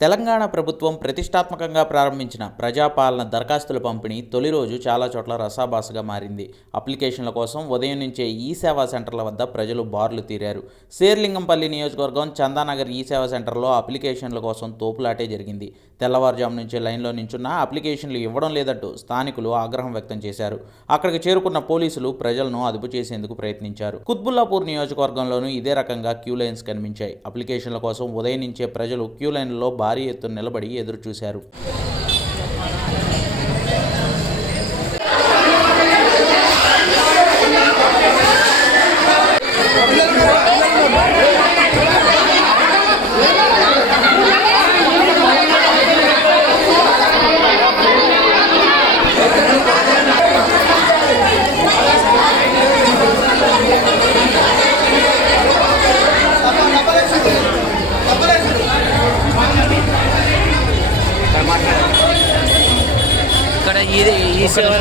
తెలంగాణ ప్రభుత్వం ప్రతిష్టాత్మకంగా ప్రారంభించిన ప్రజాపాలన దరఖాస్తుల పంపిణీ తొలి రోజు చాలా చోట్ల రసాభాసగా మారింది. అప్లికేషన్ల కోసం ఉదయం నుంచే ఈ సేవా సెంటర్ల వద్ద ప్రజలు బార్లు తీరారు. శేర్లింగంపల్లి నియోజకవర్గం చందానగర్ ఈ సేవా సెంటర్లో అప్లికేషన్ల కోసం తోపులాటే జరిగింది. తెల్లవారుజాము నుంచే లైన్లో నించున్న అప్లికేషన్లు ఇవ్వడం లేదంటూ స్థానికులు ఆగ్రహం వ్యక్తం చేశారు. అక్కడికి చేరుకున్న పోలీసులు ప్రజలను అదుపు చేసేందుకు ప్రయత్నించారు. కుత్బుల్లాపూర్ నియోజకవర్గంలోనూ ఇదే రకంగా క్యూ లైన్స్ కనిపించాయి. అప్లికేషన్ల కోసం ఉదయం నుంచే ప్రజలు క్యూ లైన్లలో భారీ ఎత్తున నిలబడి ఎదురుచూశారు. ఇక్కడ ఇది ఈ సేవ